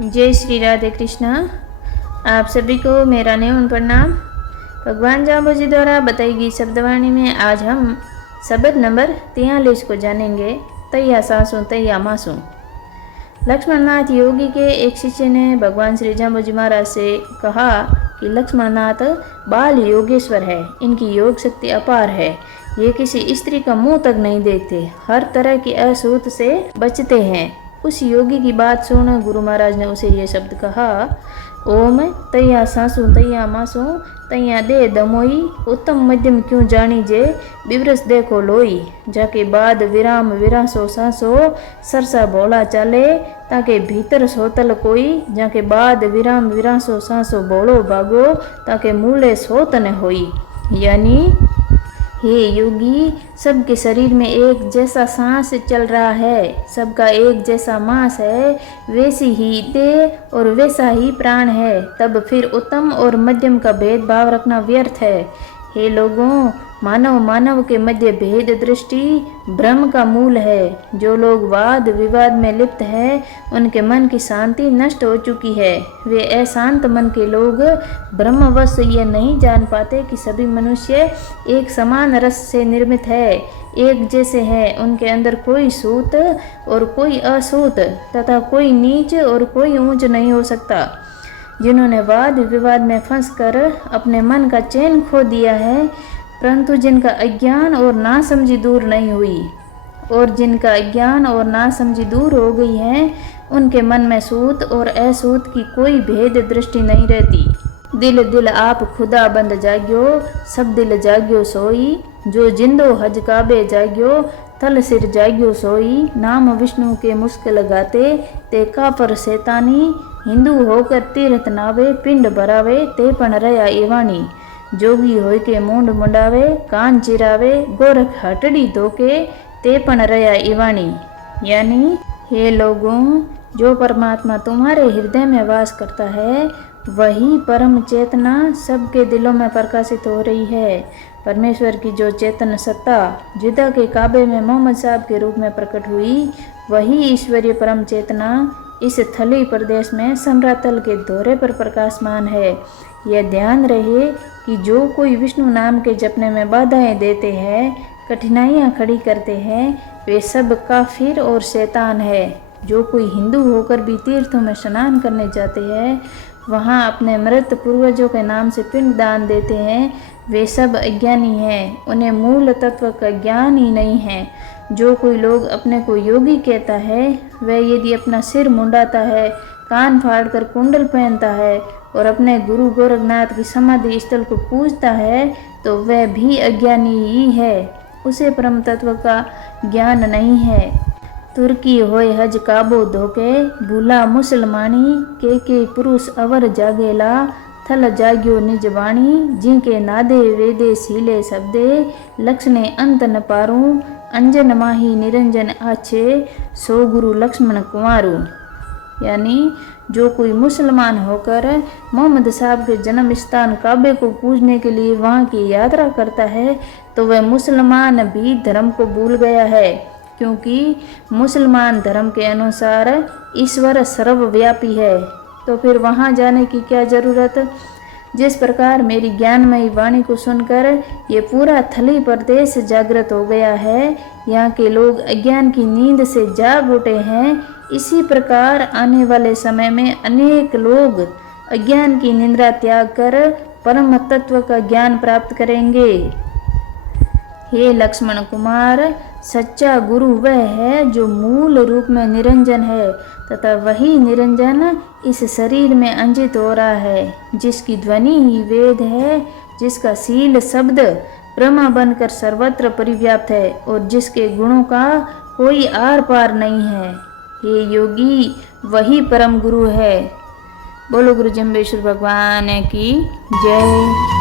जय श्री राधे कृष्ण। आप सभी को मेरा न्यून प्रणाम। भगवान जाम्बोजी द्वारा बताई गई शब्दवाणी में आज हम शब्द नंबर 43 को जानेंगे। तैया सासू तैया मासू। लक्ष्मणनाथ योगी के एक शिष्य ने भगवान श्री जाम्बोजी महाराज से कहा कि लक्ष्मणनाथ बाल योगेश्वर है, इनकी योग शक्ति अपार है, ये किसी स्त्री का मुंह तक नहीं देखते, हर तरह की अछूत से बचते हैं। उस योगी की बात सुन गुरु महाराज ने उसे ये शब्द कहा, ओम तैया सासू तैया मासू तैया दे दमोई, उत्तम मध्यम क्यों जानी जे, बिवरस देखो लोई, जाके बाद विराम विरासो सासो, सरसा बोला चाले, ताके भीतर सोतल कोई, जाके बाद विराम विरासो सासो बोलो भागो, ताके मूले सोत न होई। यानी हे योगी, सबके शरीर में एक जैसा सांस चल रहा है, सबका एक जैसा मांस है, वैसी ही देह और वैसा ही प्राण है, तब फिर उत्तम और मध्यम का भेदभाव रखना व्यर्थ है। हे लोगों, मानव मानव के मध्य भेद दृष्टि भ्रम का मूल है। जो लोग वाद विवाद में लिप्त है, उनके मन की शांति नष्ट हो चुकी है। वे अशांत मन के लोग ब्रह्मवश ये नहीं जान पाते कि सभी मनुष्य एक समान रस से निर्मित है, एक जैसे हैं। उनके अंदर कोई सूत और कोई असूत तथा कोई नीच और कोई ऊंच नहीं हो सकता। जिन्होंने वाद विवाद में फंसकर अपने मन का चैन खो दिया है, परंतु जिनका अज्ञान और नासमझी दूर नहीं हुई, और जिनका अज्ञान और नासमझी दूर हो गई है, उनके मन में सूत और असूत की कोई भेद दृष्टि नहीं रहती। दिल दिल आप खुदा बंद जाग्यो, सब दिल जाग्यो सोई, जो जिंदो हज काबे जाग्यो, थल सिर जाग्यो सोई, नाम विष्णु के मुस्क लगाते, ते कापर शैतानी, हिंदू होकर तीर्थ नावे, पिंड भरावे, ते पण रया एवाणी, जोगी होय के मूंड मुंडावे, कान चिरावे, गोरख हटड़ी धोके, ते पण रया एवाणी। यानी हे लोगों, जो परमात्मा तुम्हारे हृदय में वास करता है, वही परम चेतना सबके दिलों में प्रकाशित हो रही है। परमेश्वर की जो चेतन सत्ता जिदा के काबे में मोहम्मद साहब के रूप में प्रकट हुई, वही ईश्वरीय परम चेतना इस थली प्रदेश में समरातल के दौरे पर प्रकाशमान है। यह ध्यान रहे कि जो कोई विष्णु नाम के जपने में बाधाएं देते हैं, कठिनाइयां खड़ी करते हैं, वे सब काफिर और शैतान है। जो कोई हिंदू होकर भी तीर्थों में स्नान करने जाते हैं, वहाँ अपने मृत पूर्वजों के नाम से पिंड दान देते हैं, वे सब अज्ञानी हैं, उन्हें मूल तत्व का ज्ञान ही नहीं है। जो कोई लोग अपने को योगी कहता है, वह यदि अपना सिर मुंडाता है, कान फाड़कर कुंडल पहनता है और अपने गुरु गोरखनाथ की समाधि स्थल को पूजता है, तो वह भी अज्ञानी ही है, उसे परम तत्व का ज्ञान नहीं है। तुर्की होय हज काबो धोके, भूला मुसलमानी, के पुरुष अवर जागेला, थल जाग्यो निज वाणी, जिनके नादे वेदे सीले शब्दे, लक्षणे अंत न पारूं, अंजन माही निरंजन आछे, सो गुरु लक्ष्मण कुमारू। यानी जो कोई मुसलमान होकर मोहम्मद साहब के जन्म स्थान काबे को पूजने के लिए वहाँ की यात्रा करता है, तो वह मुसलमान भी धर्म को भूल गया है, क्योंकि मुसलमान धर्म के अनुसार ईश्वर सर्वव्यापी है। तो फिर वहाँ जाने की क्या ज़रूरत। जिस प्रकार मेरी ज्ञानमयी वाणी को सुनकर ये पूरा थली प्रदेश जागृत हो गया है, यहाँ के लोग अज्ञान की नींद से जाग उठे हैं, इसी प्रकार आने वाले समय में अनेक लोग अज्ञान की निद्रा त्याग कर परम तत्व का ज्ञान प्राप्त करेंगे। हे लक्ष्मण कुमार, सच्चा गुरु वह है जो मूल रूप में निरंजन है, तथा वही निरंजन इस शरीर में अंजित हो रहा है, जिसकी ध्वनि ही वेद है, जिसका शील शब्द ब्रह्मा बनकर सर्वत्र परिव्याप्त है, और जिसके गुणों का कोई आर पार नहीं है। हे योगी, वही परम गुरु है। बोलो गुरु जम्बेश्वर भगवान की जय।